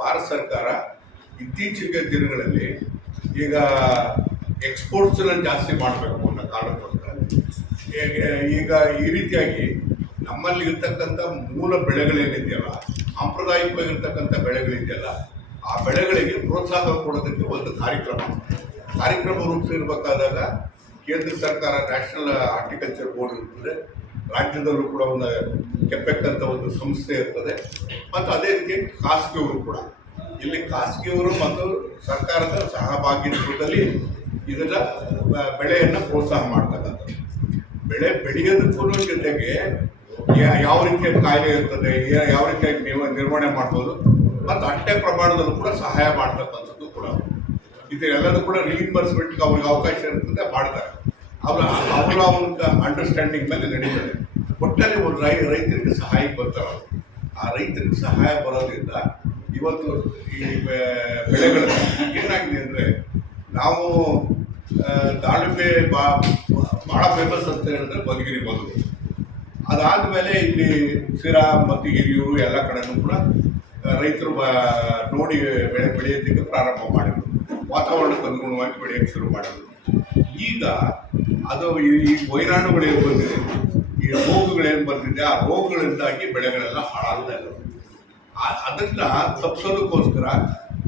ಭಾರತ ಸರ್ಕಾರ ಇತ್ತೀಚಿನ ದಿನಗಳಲ್ಲಿ ಈಗ ಎಕ್ಸ್ಪೋರ್ಟ್ಸನ್ನ ಜಾಸ್ತಿ ಮಾಡಬೇಕು ಅನ್ನೋ ಕಾರಣಕ್ಕೋಸ್ಕರ ಈಗ ಈ ರೀತಿಯಾಗಿ ನಮ್ಮಲ್ಲಿ ಇರ್ತಕ್ಕಂಥ ಮೂಲ ಬೆಳೆಗಳೇನಿದೆಯಲ್ಲ, ಸಾಂಪ್ರದಾಯಿಕವಾಗಿರ್ತಕ್ಕಂಥ ಬೆಳೆಗಳಿದೆಯಲ್ಲ, ಆ ಬೆಳೆಗಳಿಗೆ ಪ್ರೋತ್ಸಾಹ ಕೊಡೋದಕ್ಕೆ ಒಂದು ಕಾರ್ಯಕ್ರಮ ರೂಪಿಸಿರ್ಬೇಕಾದಾಗ ಕೇಂದ್ರ ಸರ್ಕಾರ ನ್ಯಾಷನಲ್ ಹಾರ್ಟಿಕಲ್ಚರ್ ಬೋರ್ಡ್ ಇರ್ತದೆ, ರಾಜ್ಯದಲ್ಲೂ ಕೂಡ ಒಂದು ಕೆಪೆಕ್ ಅಂತ ಒಂದು ಸಂಸ್ಥೆ ಇರ್ತದೆ, ಮತ್ತು ಅದೇ ರೀತಿ ಖಾಸಗಿಯವರು ಕೂಡ ಇಲ್ಲಿ ಖಾಸಗಿಯವರು ಮತ್ತು ಸರ್ಕಾರದ ಸಹಭಾಗಿತ್ವದಲ್ಲಿ ಇದನ್ನ ಬೆಳೆಯನ್ನು ಪ್ರೋತ್ಸಾಹ ಮಾಡ್ತಕ್ಕಂಥದ್ದು. ಬೆಳೆ ಬೆಳೆಯೋದಕ್ಕೂ ಜೊತೆಗೆ ಯಾವ ರೀತಿಯ ಕಾಯಿಲೆ ಇರ್ತದೆ, ಯಾವ ರೀತಿಯಾಗಿ ನಿರ್ವಹಣೆ ಮಾಡ್ಬೋದು, ಮತ್ತು ಅಷ್ಟೇ ಪ್ರಮಾಣದಲ್ಲೂ ಕೂಡ ಸಹಾಯ ಮಾಡ್ತಕ್ಕಂಥದ್ದು ಕೂಡ ಇದೆಲ್ಲದೂ ಕೂಡ ರೀಇಂಬರ್ಸ್ಮೆಂಟ್ಗೆ ಅವ್ರಿಗೆ ಅವಕಾಶ ಇರ್ತದೆ, ಮಾಡ್ತಾರೆ. ಅವರ ಅಂಡರ್ಸ್ಟ್ಯಾಂಡಿಂಗ್ ಮೇಲೆ ನಡೀತದೆ. ಒಟ್ಟಲ್ಲಿ ಒಂದು ರೈತರಿಗೆ ಸಹಾಯಕ್ಕೆ ಬರ್ತಾರೆ. ಆ ರೈತರಿಗೆ ಸಹಾಯ ಬರೋದ್ರಿಂದ ಇವತ್ತು ಈ ಬೆಳೆಗಳು ಏನಾಗಿದೆ ಅಂದರೆ, ನಾವು ದಾಳಿಂಬೆ ಭಾಳ ಫೇಮಸ್ ಅಂತ ಹೇಳಿದ್ರೆ ಬದಗಿರಿ ಮೊದಲು. ಅದಾದಮೇಲೆ ಇಲ್ಲಿ ಸಿರಾ ಮತ್ತು ಹಿರಿಯೂರು ಎಲ್ಲ ಕಡೆನೂ ಕೂಡ ರೈತರು ನೋಡಿ ಬೆಳೆಯೋದಕ್ಕೆ ಪ್ರಾರಂಭ ಮಾಡಿದರು, ವಾತಾವರಣಕ್ಕೆ ಅನುಗುಣವಾಗಿ ಬೆಳೆಯೋಕ್ಕೆ ಶುರು ಮಾಡಿದರು. ಈಗ ಅದು ಈ ವೈರಾಣುಗಳೇನು ಬಂದಿದೆ, ಈ ರೋಗಗಳೇನು ಬಂದಿದೆ, ಆ ರೋಗಗಳಿಂದಾಗಿ ಬೆಳೆಗಳೆಲ್ಲ ಹಾಳಾಗ್ತಾ ಇದ್ದಾವೆ. ಅದನ್ನು ತಪ್ಪಿಸೋದಕ್ಕೋಸ್ಕರ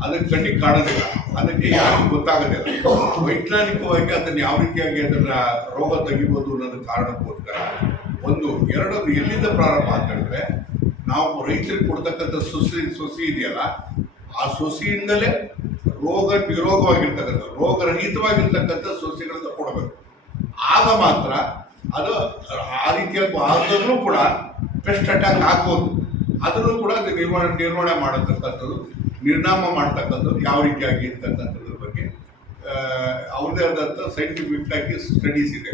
ಅದಕ್ಕೆ ಕಣ್ಣಿಗೆ ಕಾಣೋದಿಲ್ಲ, ಅದಕ್ಕೆ ಯಾರಿಗೂ ಗೊತ್ತಾಗೋದಿಲ್ಲ. ವೈಜ್ಞಾನಿಕವಾಗಿ ಅದನ್ನು ಯಾವ ರೀತಿಯಾಗಿ ಅದನ್ನು ರೋಗ ತೆಗಿಬೋದು ಅನ್ನೋದು ಕಾರಣಕ್ಕೋಸ್ಕರ ಎರಡೊಂದು ಎಲ್ಲಿಂದ ಪ್ರಾರಂಭ ಅಂತ ಹೇಳಿದ್ರೆ, ನಾವು ರೈತರಿಗೆ ಕೊಡ್ತಕ್ಕಂಥ ಸೊಸಿ ಇದೆಯಲ್ಲ, ಆ ಸೊಸಿಯಿಂದಲೇ ರೋಗರಹಿತವಾಗಿರ್ತಕ್ಕಂಥ ಸೊಸಿಗಳನ್ನ ಕೊಡಬೇಕು. ಆಗ ಮಾತ್ರ ಅದು ಆ ರೀತಿಯಾಗಿ ಆದರೂ ಕೂಡ ಪೆಸ್ಟ್ ಅಟ್ಯಾಕ್ ಆಗ್ಬೋದು. ಅದನ್ನು ಕೂಡ ಅದು ನಿರ್ವಹಣೆ ಮಾಡತಕ್ಕಂಥದ್ದು, ನಿರ್ನಾಮ ಮಾಡ್ತಕ್ಕಂಥದ್ದು ಯಾವ ರೀತಿಯಾಗಿ ಇರ್ತಕ್ಕಂಥದ್ರ ಬಗ್ಗೆ ಅವ್ರದ್ದೇ ಆದಂಥ ಸೈಂಟಿಫಿಕ್ ಆಗಿ ಸ್ಟಡೀಸ್ ಇದೆ.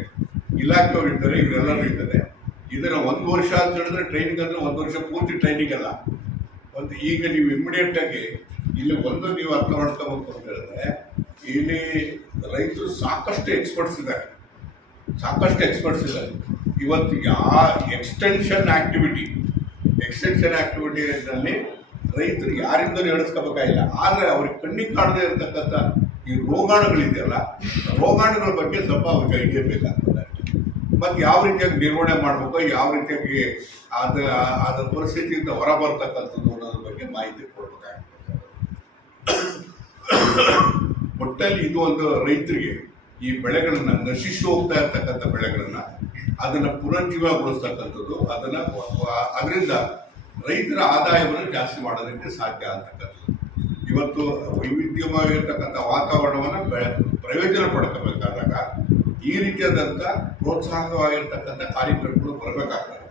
ಇಲಾಖೆಯವರು ಇದ್ದಾರೆ, ಇವರೆಲ್ಲರೂ ಇದ್ದಾರೆ. ಇದನ್ನು 1 ವರ್ಷ ಅಂತ ಹೇಳಿದ್ರೆ ಟ್ರೈನಿಂಗ್ ಅಂದರೆ 1 ವರ್ಷ ಪೂರ್ತಿ ಟ್ರೈನಿಂಗ್ ಅಲ್ಲ. ಈಗ ನೀವು ಇಮಿಡಿಯೇಟಾಗಿ ಇಲ್ಲಿ ನೀವು ಅರ್ಥ ಮಾಡ್ಕೋಬೇಕು ಅಂತ ಹೇಳಿದ್ರೆ, ಇಲ್ಲಿ ರೈತರು ಸಾಕಷ್ಟು ಎಕ್ಸ್ಪರ್ಟ್ಸ್ ಇದ್ದಾರೆ. ಇವತ್ತು ಎಕ್ಸ್ಟೆನ್ಷನ್ ಆಕ್ಟಿವಿಟಿನಲ್ಲಿ ರೈತರು ಯಾರಿಂದಲೂ ಎಳಿಸ್ಕೋಬೇಕಾಗಿಲ್ಲ. ಆದರೆ ಅವ್ರಿಗೆ ಕಣ್ಣಿಗೆ ಕಾಣದೇ ಇರತಕ್ಕಂಥ ಈ ರೋಗಾಣುಗಳಿದೆಯಲ್ಲ, ರೋಗಾಣುಗಳ ಬಗ್ಗೆ ಸ್ವಲ್ಪ ಅವ್ರಿಗೆ ಐಡಿಯಾ ಬೇಕಾಗ್ತದೆ. ಮತ್ತು ಯಾವ ರೀತಿಯಾಗಿ ನಿರ್ವಹಣೆ ಮಾಡಬೇಕು, ಯಾವ ರೀತಿಯಾಗಿ ಅದರ ಪರಿಸ್ಥಿತಿಯಿಂದ ಹೊರ ಬರ್ತಕ್ಕಂಥದ್ದು ಅನ್ನೋದ್ರ ಬಗ್ಗೆ ಮಾಹಿತಿ ಕೊಡಬೇಕಾಗ್ತದೆ. ಒಟ್ಟಲ್ಲಿ ಇದು ಒಂದು ರೈತರಿಗೆ ಈ ಬೆಳೆಗಳನ್ನ ನಶಿಸಿ ಹೋಗ್ತಾ ಇರ್ತಕ್ಕಂಥ ಬೆಳೆಗಳನ್ನ ಅದನ್ನು ಪುನರ್ಜೀವಗೊಳಿಸ್ತಕ್ಕಂಥದ್ದು, ಅದರಿಂದ ರೈತರ ಆದಾಯವನ್ನು ಜಾಸ್ತಿ ಮಾಡೋದಕ್ಕೆ ಸಾಧ್ಯ ಅಂತಕ್ಕಂಥದ್ದು. ಇವತ್ತು ವೈವಿಧ್ಯವಾಗಿರ್ತಕ್ಕಂಥ ವಾತಾವರಣವನ್ನು ಪ್ರಯೋಜನ ಪಡ್ಕೋಬೇಕಾದಾಗ ಈ ರೀತಿಯಾದಂಥ ಪ್ರೋತ್ಸಾಹವಾಗಿರ್ತಕ್ಕಂಥ ಕಾರ್ಯಕ್ರಮಗಳು ಬರಬೇಕಾಗ್ತದೆ.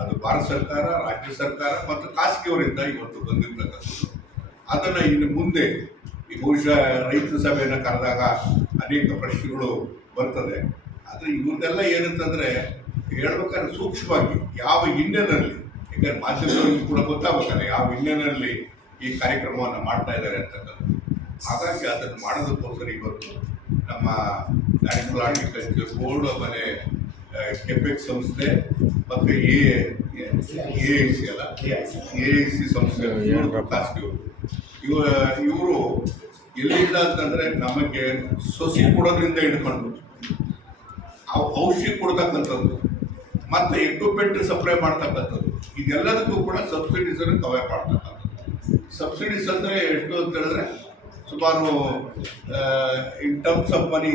ಅದು ಭಾರತ ಸರ್ಕಾರ, ರಾಜ್ಯ ಸರ್ಕಾರ ಮತ್ತು ಖಾಸಗಿಯವರಿಂದ ಇವತ್ತು ಬಂದಿರ್ತಕ್ಕಂಥದ್ದು. ಅದನ್ನು ಇನ್ನು ಮುಂದೆ ಬಹುಶಃ ರೈತ ಸಭೆಯನ್ನು ಕರೆದಾಗ ಅನೇಕ ಪ್ರಶ್ನೆಗಳು ಬರ್ತದೆ. ಆದರೆ ಇವ್ರದ್ದೆಲ್ಲ ಏನಂತಂದರೆ, ಹೇಳ್ಬೇಕಾದ್ರೆ ಸೂಕ್ಷ್ಮವಾಗಿ ಯಾವ ಹಿನ್ನೆಲೆಯಲ್ಲಿ, ಯಾಕಂದರೆ ಮಾಧ್ಯಮದವರಿಗೆ ಕೂಡ ಗೊತ್ತಾಗಬೇಕಲ್ಲ ಯಾವ ಹಿನ್ನೆಲೆಯಲ್ಲಿ ಈ ಕಾರ್ಯಕ್ರಮವನ್ನು ಮಾಡ್ತಾ ಇದ್ದಾರೆ ಅಂತಕ್ಕಂಥದ್ದು. ಹಾಗಾಗಿ ಅದನ್ನು ಮಾಡೋದಕ್ಕೋಸ್ಕರ ಇವತ್ತು ನಮ್ಮ ನ್ಯಾಷನಲ್ ಹಾರ್ಟಿಕಲ್ಚರ್ ಬೋರ್ಡ್, ಆಮೇಲೆ ಕೆಪೆಕ್ ಸಂಸ್ಥೆ ಮತ್ತು AIC ಸಂಸ್ಥೆ ಖಾಸಗಿಯವರು ಇವರು ಎಲ್ಲಿಂದ ಅಂತಂದರೆ, ನಮಗೆ ಸೊಸಿ ಕೊಡೋದ್ರಿಂದ ಹಿಡ್ಕೊಂಡು ಔಷಧಿ ಕೊಡ್ತಕ್ಕಂಥದ್ದು ಮತ್ತು ಎಕ್ವಿಪ್ಮೆಂಟ್ ಸಪ್ಲೈ ಮಾಡ್ತಕ್ಕಂಥದ್ದು, ಇದೆಲ್ಲದಕ್ಕೂ ಕೂಡ ಸಬ್ಸಿಡೀಸನ್ನು ಕವರ್ ಮಾಡ್ತಕ್ಕಂಥದ್ದು. ಸಬ್ಸಿಡೀಸ್ ಅಂದರೆ ಎಷ್ಟು ಅಂತ ಹೇಳಿದ್ರೆ, ಸುಮಾರು ಇನ್ ಟರ್ಮ್ಸ್ ಆಫ್ ಮನಿ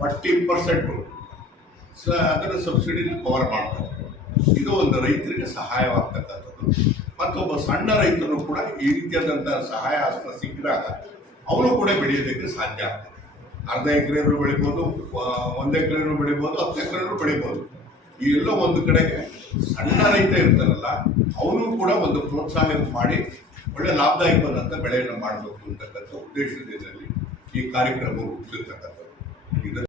40% ಅದನ್ನು ಸಬ್ಸಿಡಿ ಕವರ್ ಮಾಡ್ತಾರೆ. ಇದು ಒಂದು ರೈತರಿಗೆ ಸಹಾಯವಾಗ್ತಕ್ಕಂಥದ್ದು. ಮತ್ತೊಬ್ಬ ಸಣ್ಣ ರೈತನು ಕೂಡ ಈ ರೀತಿಯಾದಂಥ ಸಹಾಯ ಹಸ್ತ ಸಿಕ್ಕಿದಾಗ ಅವನು ಕೂಡ ಬೆಳೆಯೋದಕ್ಕೆ ಸಾಧ್ಯ ಆಗ್ತದೆ. ಅರ್ಧ ಎಕರೆನೂ ಬೆಳಿಬೋದು, 1 ಎಕರೆನೂ ಬೆಳಿಬೋದು, 10 ಎಕರೆನೂ ಬೆಳಿಬೋದು. ಈ ಎಲ್ಲೋ ಒಂದು ಕಡೆಗೆ ಸಣ್ಣ ರೈತ ಇರ್ತಾರಲ್ಲ, ಅವನು ಕೂಡ ಒಂದು ಪ್ರೋತ್ಸಾಹ ಮಾಡಿ ಒಳ್ಳೆ ಲಾಭದಾಯಕವಾದಂಥ ಬೆಳೆಯನ್ನು ಮಾಡಬೇಕು ಅಂತಕ್ಕಂಥ ಉದ್ದೇಶದಲ್ಲಿ ಈ ಕಾರ್ಯಕ್ರಮ ರೂಪಿಸಿರ್ತಕ್ಕಂಥದ್ದು.